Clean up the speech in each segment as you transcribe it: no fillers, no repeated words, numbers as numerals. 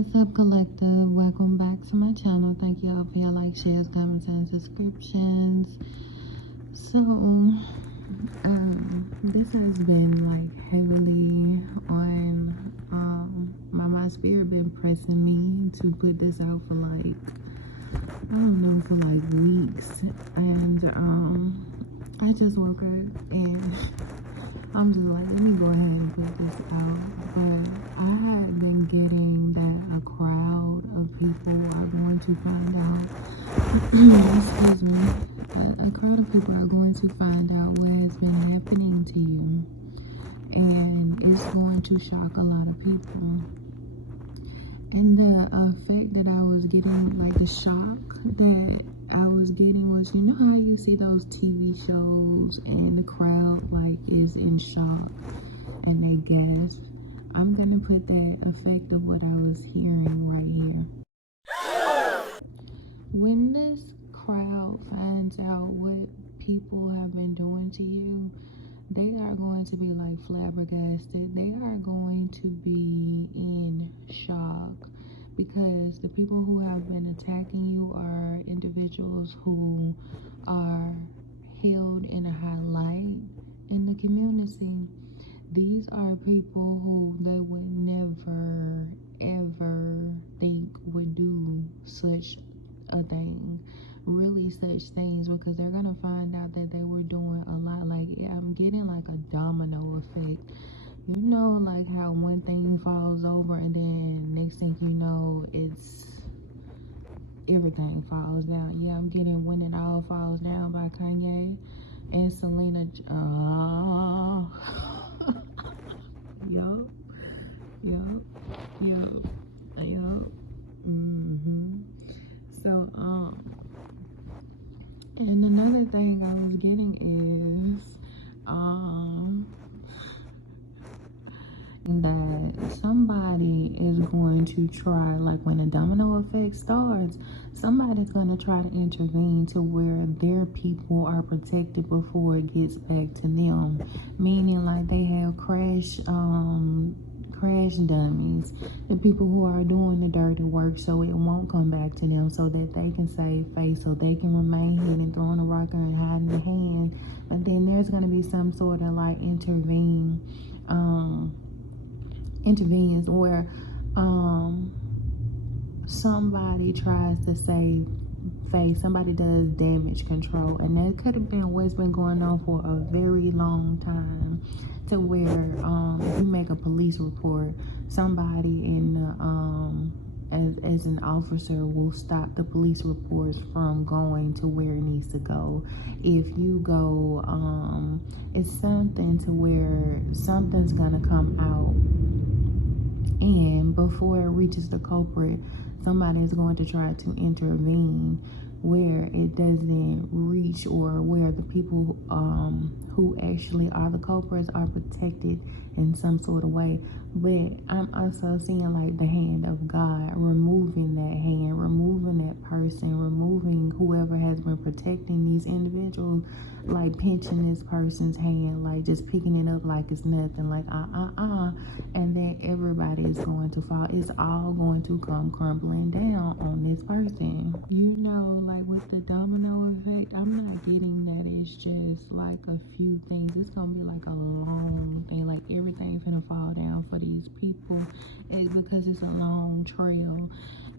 What's up, collective? Welcome back to my channel. Thank you all for your likes, shares, comments, and subscriptions. So, this has been like heavily on my spirit been pressing me to put this out for like I don't know, for like weeks, and I just woke up and I'm just like, let me go ahead and put this out. But I had been getting that a crowd of people are going to find out. Excuse me. A crowd of people are going to find out what has been happening to you, and it's going to shock a lot of people. And the effect that I was getting, like the shock that I was getting was, you know how you see those TV shows and the crowd like is in shock and they gasp? I'm gonna put that effect of what I was hearing right here. When this crowd finds out what people have been doing to you, they are going to be like flabbergasted. They are going to be in shock because the people who have been attacking you are individuals who are held in a high light in the community. These are people who they would never ever think would do such a thing, really such things, because they're gonna find out that they were doing a lot. Like, I'm getting like a domino effect, you know, like how one thing falls over and then next thing you know it's everything falls down. Yeah, I'm getting When It All Falls Down by Kanye and Selena. Yup, yup, yup, yup. So and another thing I was getting is that somebody is going to try, like when the domino effect starts, somebody's going to try to intervene to where their people are protected before it gets back to them, meaning like they have crash dummies, the people who are doing the dirty work, so it won't come back to them, so that they can save face, so they can remain hidden, throwing a rock and hiding the hand. But then there's going to be some sort of like intervenes where somebody tries to save face, somebody does damage control, and that could have been what's been going on for a very long time, to where if you make a police report, somebody in the as an officer will stop the police reports from going to where it needs to go. If you go it's something to where something's gonna come out, and before it reaches the culprit, somebody is going to try to intervene where it doesn't reach, or where the people who actually are the culprits are protected in some sort of way. But I'm also seeing like the hand of God removing that hand, removing that person, removing whoever has been protecting these individuals, like pinching this person's hand, like just picking it up like it's nothing, like and then everybody is going to fall. It's all going to come crumbling down on this person. You know, like with the domino effect, I'm not getting that it's just like a few things. It's gonna be like a long thing, like everything's gonna fall down for these people. It's because it's a long trail.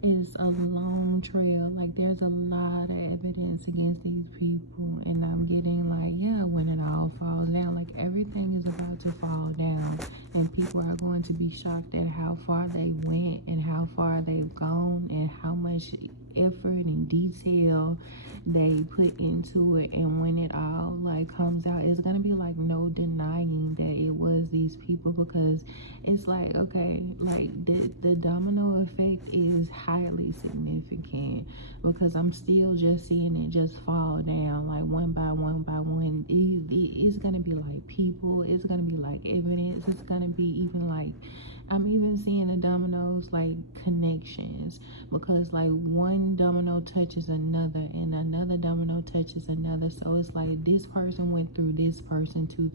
It's a long trail. Like there's a lot of evidence against these people, and I'm getting like, yeah, when it all falls down, like everything is about to fall down, and people are going to be shocked at how far they went and how far they've gone and how much effort and detail they put into it. And when it all like comes out, it's gonna be like no denying that it was these people, because it's like, okay, like the domino effect is highly significant, because I'm still just seeing it just fall down like one by one by one. It's gonna be like people, it's gonna be like evidence, it's gonna be even like I'm even seeing the dominoes like connections, because like one domino touches another and another domino touches another. So it's like this person went through this person to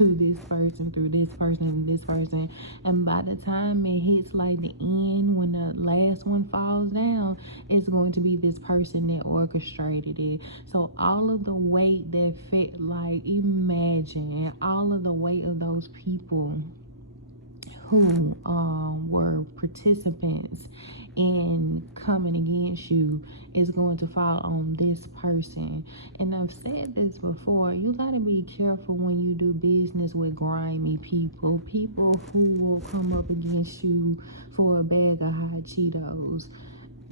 this person, through this person and this person, and by the time it hits like the end, when the last one falls down, it's going to be this person that orchestrated it. So all of the weight that fit, like imagine all of the weight of those people who were participants in coming against you is going to fall on this person. And I've said this before, you got to be careful when you do business with grimy people, people who will come up against you for a bag of hot Cheetos.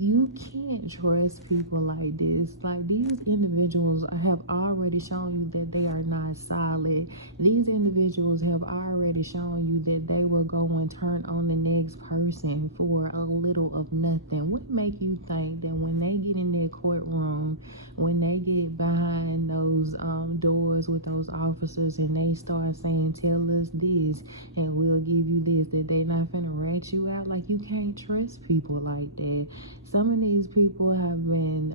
You can't trust people like this. Like, these individuals have already shown you that they are not solid. These individuals have already shown you that they will go and turn on the next person for a little of nothing. What make you think that when they get in their courtroom, when they get behind those doors with those officers and they start saying, tell us this and we'll give you this, that they not finna rat you out? Like, you can't trust people like that. Some of these people have been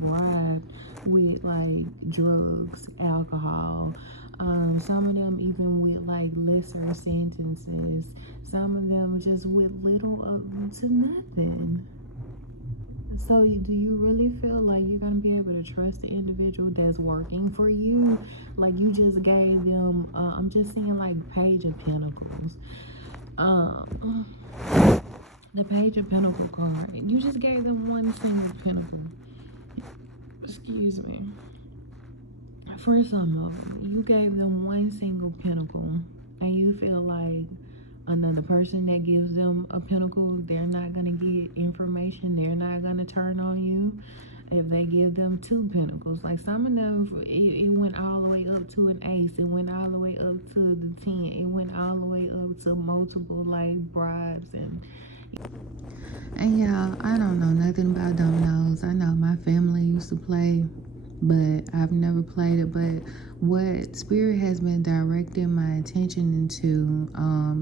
bribed with like drugs, alcohol. Some of them even with like lesser sentences. Some of them just with little to nothing. So do you really feel like you're gonna be able to trust the individual that's working for you? Like, you just gave them I'm just seeing like Page of Pentacles. The Page of Pentacle card. You just gave them one single pentacle. Excuse me. For some of them, you gave them one single pentacle, and you feel like another person that gives them a pentacle, they're not gonna get information. They're not gonna turn on you. If they give them two pentacles, like some of them, it went all the way up to an ace. It went all the way up to the 10. It went all the way up to multiple like bribes and y'all, I don't know nothing about dominoes. I know my family used to play, but I've never played it. But what Spirit has been directing my attention into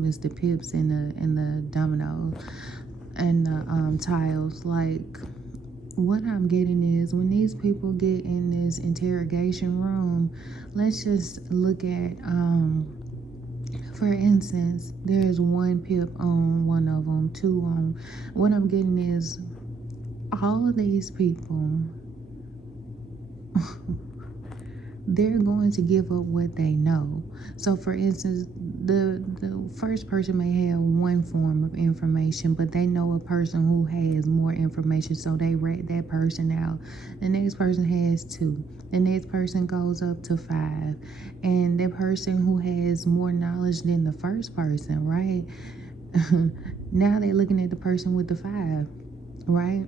is the pips and the dominoes and the tiles. Like, what I'm getting is when these people get in this interrogation room, let's just look at for instance, there's one pip on one of them, two on. What I'm getting is all of these people, they're going to give up what they know. So for instance, the first person may have one form of information, but they know a person who has more information, so they rat that person out. The next person has two. The next person goes up to 5. And the person who has more knowledge than the first person, right? Now they're looking at the person with the 5, right?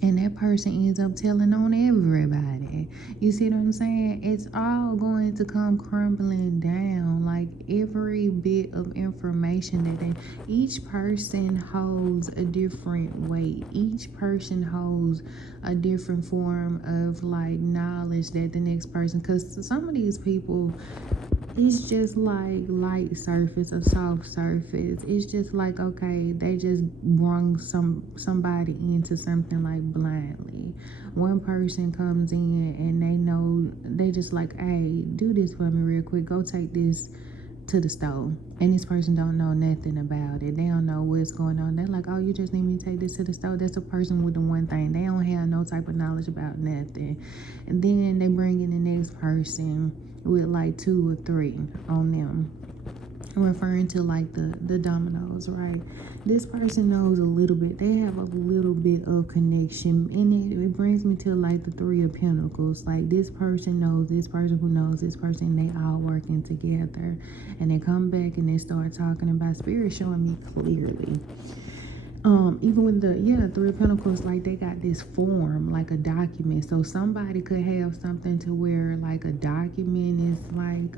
And that person ends up telling on everybody. You see what I'm saying? It's all going to come crumbling down. Like, every bit of information that each person holds a different weight. Each person holds a different form of like knowledge that the next person, because some of these people, it's just like light surface, a soft surface. It's just like, okay, they just brung somebody into something like blindly. One person comes in and they know, they just like, hey, do this for me real quick. Go take this to the store. And this person don't know nothing about it. They don't know what's going on. They're like, oh, you just need me to take this to the store. That's a person with the one thing. They don't have no type of knowledge about nothing. And then they bring in the next person with like 2 or 3 on them, referring to like the dominoes, right? This person knows a little bit. They have a little bit of connection, and it brings me to like the 3 of Pentacles. Like, this person knows this person who knows this person. They all working together, and they come back and they start talking about Spirit, showing me clearly. Even with the 3 of Pentacles, like, they got this form, like a document. So somebody could have something to where like a document is like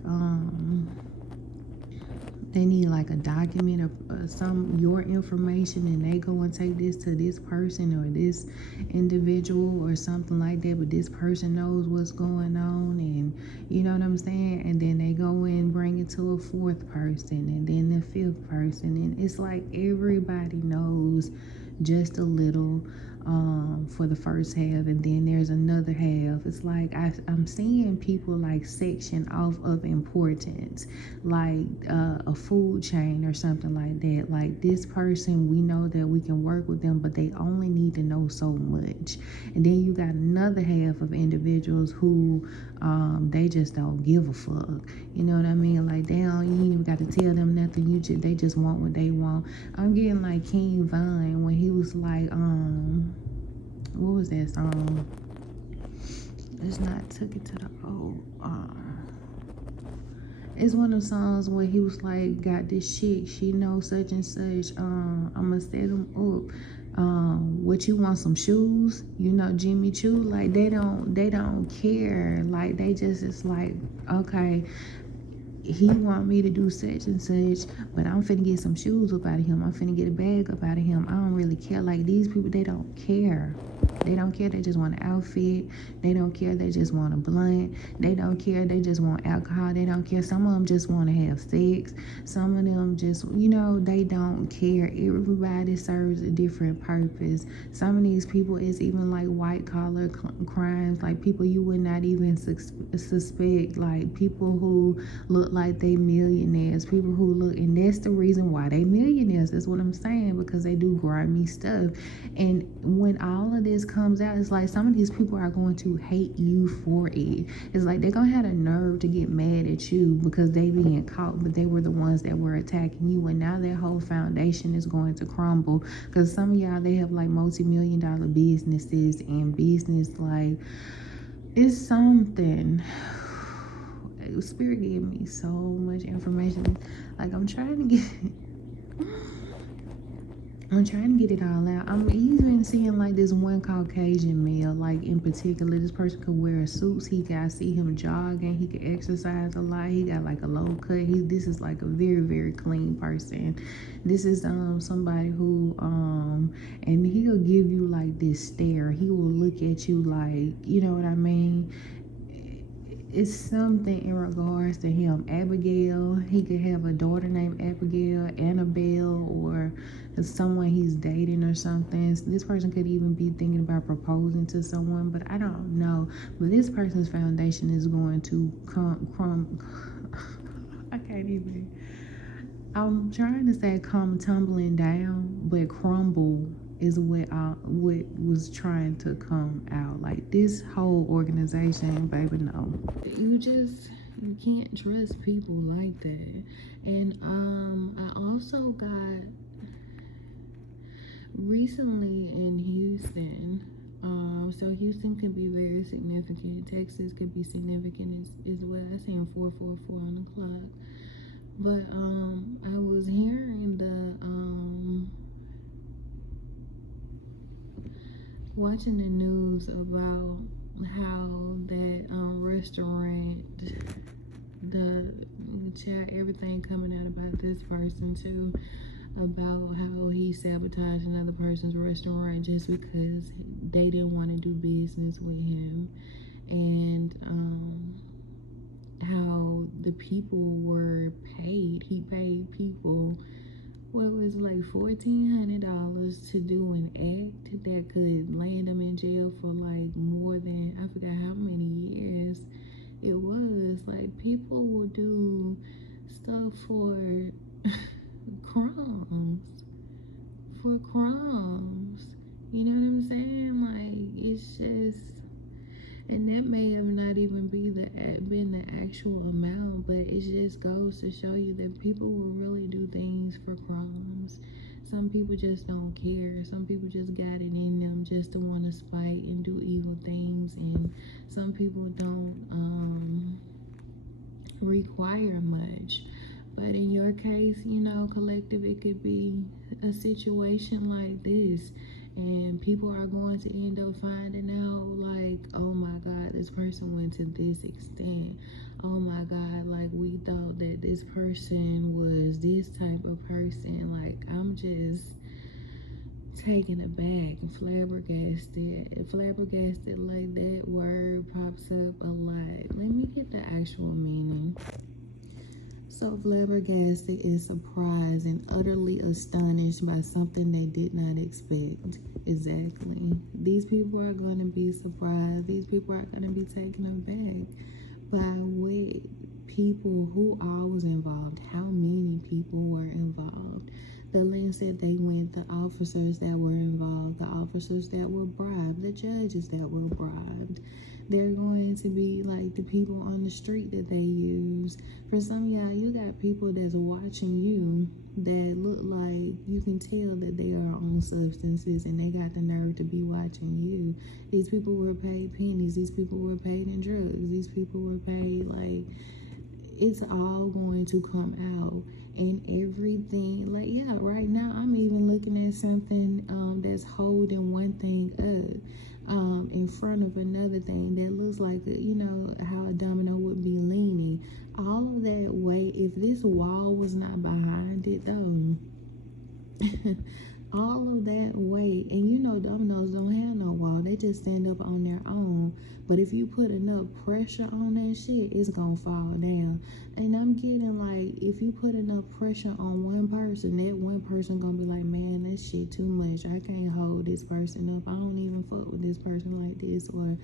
they need like a document of some your information, and they go and take this to this person or this individual or something like that, but this person knows what's going on, and you know what I'm saying, and then they go and bring it to a fourth person and then the fifth person, and it's like everybody knows just a little for the first half, and then there's another half. It's like I'm seeing people like section off of importance, like a food chain or something like that. Like, this person, we know that we can work with them, but they only need to know so much. And then you got another half of individuals who they just don't give a fuck. You know what I mean? Like, they don't, you ain't even got to tell them nothing. They just want what they want. I'm getting like King Von when he was like, what was that song? It's not Took It to the O. It's one of the songs where he was like, got this chick, she knows such and such. I'ma set him up. What, you want some shoes? You know, Jimmy Choo. Like, they don't care. Like, they just, it's like, okay, he want me to do such and such, but I'm finna get some shoes up out of him. I'm finna get a bag up out of him. I don't really care. Like, these people, they don't care. They don't care. They just want an outfit. They don't care. They just want a blunt. They don't care. They just want alcohol. They don't care. Some of them just want to have sex. Some of them just, you know, they don't care. Everybody serves a different purpose. Some of these people is even like white collar crimes, like people you would not even suspect, like people who look like they millionaires, people who look, and that's the reason why they millionaires. That's what I'm saying, because they do grimy stuff. And when all of this comes out, it's like some of these people are going to hate you for it. It's like they're gonna have the nerve to get mad at you because they being caught, but they were the ones that were attacking you, and now their whole foundation is going to crumble. Because some of y'all, they have like multi-million-dollar businesses, and business, like, it's something. Spirit gave me so much information. Like, I'm trying to get it all out. I'm even seeing like this one Caucasian male, like in particular, this person could wear suits. I see him jogging. He could exercise a lot. He got like a low cut. This is like a very, very clean person. This is somebody who and he'll give you like this stare. He will look at you like, you know what I mean? It's something in regards to him. Abigail, he could have a daughter named Abigail, Annabelle, or someone he's dating or something. This person could even be thinking about proposing to someone, but I don't know. But this person's foundation is going to I can't even. I'm trying to say come tumbling down, but crumble is what was trying to come out. Like, this whole organization, baby, no. You can't trust people like that. And I also got recently in Houston. So Houston can be very significant. Texas could be significant as well. I see 444 on the clock. But I was hearing watching the news about how that restaurant, everything coming out about this person too, about how he sabotaged another person's restaurant just because they didn't want to do business with him, and how the people were paid. He paid people what was like $1,400 to do an act that could land them in jail for like more than, I forgot how many years it was. Like, people will do stuff for crumbs. For crumbs. You know what I'm saying? Like, it's just, and that may have not even been the actual amount, but it just goes to show you that people will really do things for crumbs. Some people just don't care. Some people just got it in them just to want to spite and do evil things, and some people don't require much. But in your case, you know, collective, it could be a situation like this, and people are going to end up finding out like, oh my God, this this person went to this extent. Oh my God, like we thought that this person was this type of person. Like I'm just taken aback and flabbergasted. Flabbergasted, like that word pops up a lot. Let me get the actual meaning. So flabbergasted is surprised and utterly astonished by something they did not expect. Exactly. These people are going to be surprised. These people are going to be taken aback by what people, who all was involved, how many people were involved, the lengths that they went, the officers that were involved, the officers that were bribed, the judges that were bribed. They're going to be like the people on the street that they use. For some of y'all, you got people that's watching you that look like you can tell that they are on substances and they got the nerve to be watching you. These people were paid pennies. These people were paid in drugs. These people were paid, like, it's all going to come out. And everything, like, yeah, right now I'm even looking at something that's holding one thing up in front of another thing that looks like, you know, how a domino would be leaning. All of that weight, if this wall was not behind it though, all of that weight, and you know dominoes don't have no wall, they just stand up on their own. But if you put enough pressure on that shit, it's gonna fall down. And I'm getting like, if you put enough pressure on one person, that one person gonna be like, man, that shit too much, I can't hold this person up, I don't even fuck with this person like this, or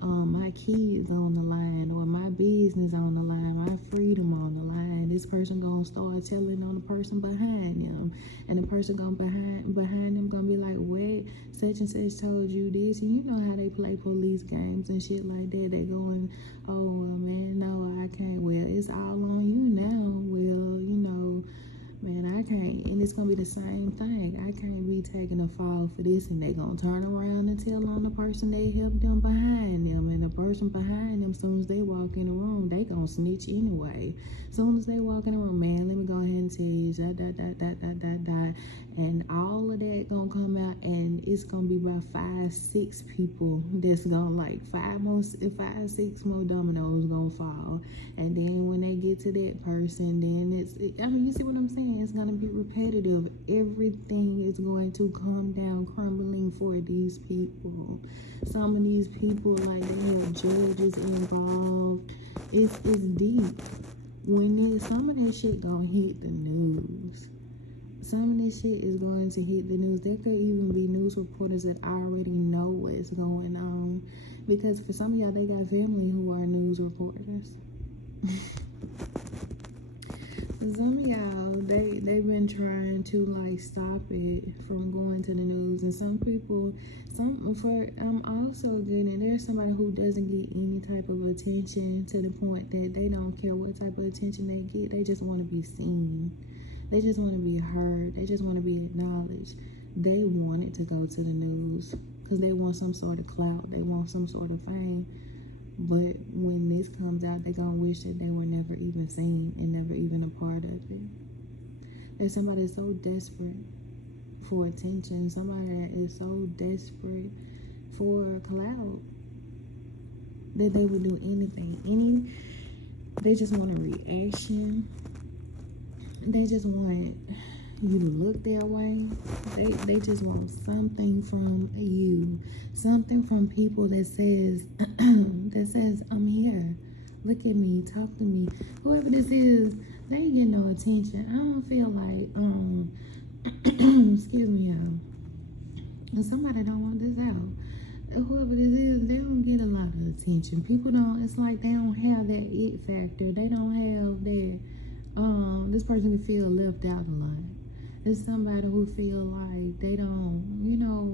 my kids on the line, or my business on the line, my freedom on the line. This person gonna start telling on the person behind them, and the person gonna behind them gonna be like, what, such and such told you this. And you know how they play police games and shit like that. They going, oh well, man, no, I can't. Well, it's all on you now. Well, you know, man, I can't. And it's gonna be the same thing. I can't be taking a fall for this. And they gonna turn around and tell on the person they helped them behind them. And the person behind them, soon as they walk in the room, they gonna snitch anyway. Soon as they walk in the room, man, let me go ahead and tell you that. And all of that gonna come out, and it's gonna be about 5-6 people that's gonna, like, 5-6 more dominoes gonna fall. And then when they get to that person, then I mean, you see what I'm saying? It's gonna be repetitive. Everything is going to come down crumbling for these people. Some of these people, like, they have judges involved. It's deep. Some of that shit gonna hit the news. Some of this shit is going to hit the news. There could even be news reporters that already know what's going on. Because for some of y'all, they got family who are news reporters. Some of y'all, they've been trying to, like, stop it from going to the news. And some people, I'm also getting, there's somebody who doesn't get any type of attention, to the point that they don't care what type of attention they get. They just want to be seen. They just want to be heard. They just want to be acknowledged. They want it to go to the news because they want some sort of clout. They want some sort of fame. But when this comes out, they're going to wish that they were never even seen and never even a part of it. There's somebody so desperate for attention. Somebody that is so desperate for clout that they would do anything. They just want a reaction. They just want you to look their way. They just want something from you, something from people that says I'm here, look at me, talk to me. Whoever this is, they ain't get no attention. I don't feel like excuse me, y'all, and somebody don't want this out. Whoever this is, they don't get a lot of attention. People don't, it's like they don't have that it factor. They don't have that this person can feel left out a lot. It's somebody who feel like they don't, you know,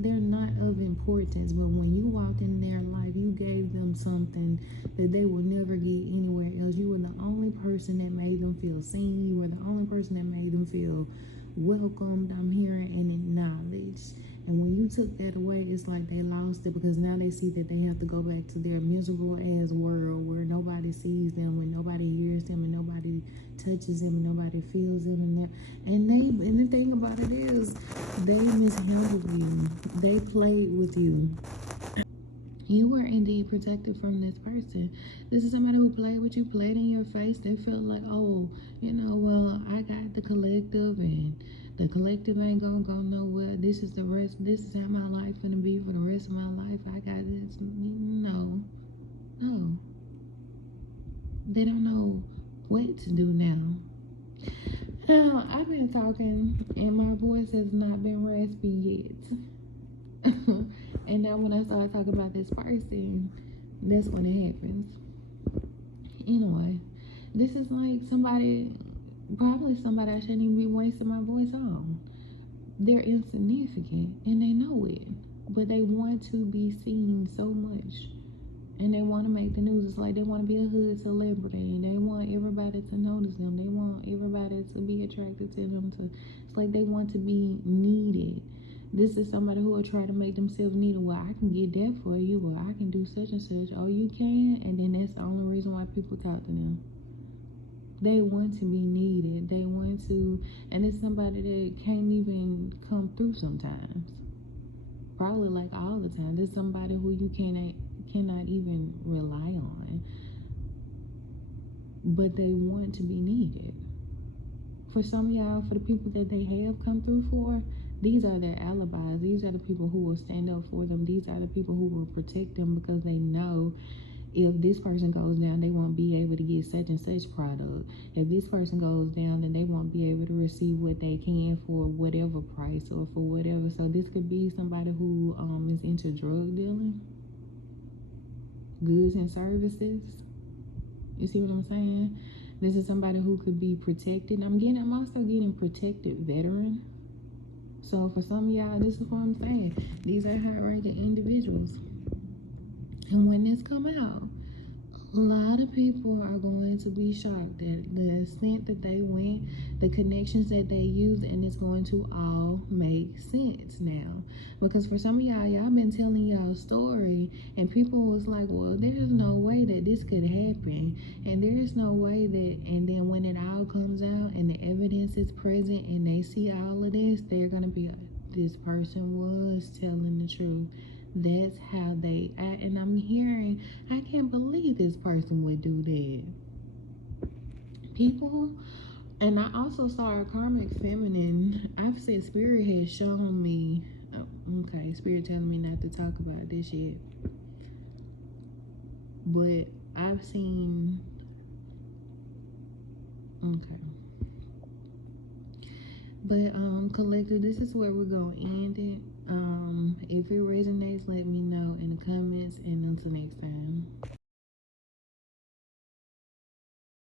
they're not of importance. But when you walked in their life, you gave them something that they will never get anywhere else. You were the only person that made them feel seen. You were the only person that made them feel welcomed, I'm hearing, and acknowledged. And when you took that away, it's like they lost it, because now they see that they have to go back to their miserable ass world where nobody sees them, and nobody hears them, and nobody touches them, and nobody feels them, and the thing about it is, they mishandled you. They played with you. You were indeed protected from this person. This is somebody who played with you, played in your face. They felt like, oh, well, I got the collective, and the collective ain't gonna go nowhere. This is the rest. This is how my life gonna be for the rest of my life. I got this. No, no. They don't know what to do now. Now, I've been talking, and my voice has not been raspy yet. And now when I start talking about this person, that's when it happens. Anyway, this is like probably somebody I shouldn't even be wasting my voice on. They're insignificant and they know it, but they want to be seen so much. And they want to make the news. It's like they want to be a hood celebrity. They want everybody to notice them. They want everybody to be attracted to them. It's like they want to be needed. This is somebody who will try to make themselves needed. Well, I can get that for you, or I can do such and such. Oh, you can? And then that's the only reason why people talk to them. They want to be needed. They want to, and it's somebody that can't even come through sometimes. Probably like all the time. There's somebody who you cannot even rely on. But they want to be needed. For some of y'all, for the people that they have come through for, these are their alibis. These are the people who will stand up for them. These are the people who will protect them because they know if this person goes down, they won't be able to get such and such product. If this person goes down, then they won't be able to receive what they can for whatever price or for whatever. So this could be somebody who is into drug dealing, goods and services. You see what I'm saying? This is somebody who could be protected. I'm also getting protected veteran. So for some of y'all, this is what I'm saying. These are high-ranking individuals. And when this come out, a lot of people are going to be shocked at the extent that they went, the connections that they used, and it's going to all make sense now. Because for some of y'all been telling y'all story, and people was like, well, there's no way that this could happen, and there's no way that, and then when it all comes out and the evidence is present and they see all of this, they're going to be like, this person was telling the truth. That's how they act. And I'm hearing, I can't believe this person would do that. People, and I also saw a karmic feminine. I've said spirit has shown me, okay, spirit telling me not to talk about this yet. But I've seen, okay. But collective, this is where we're gonna end it. If it resonates, let me know in the comments, and until next time.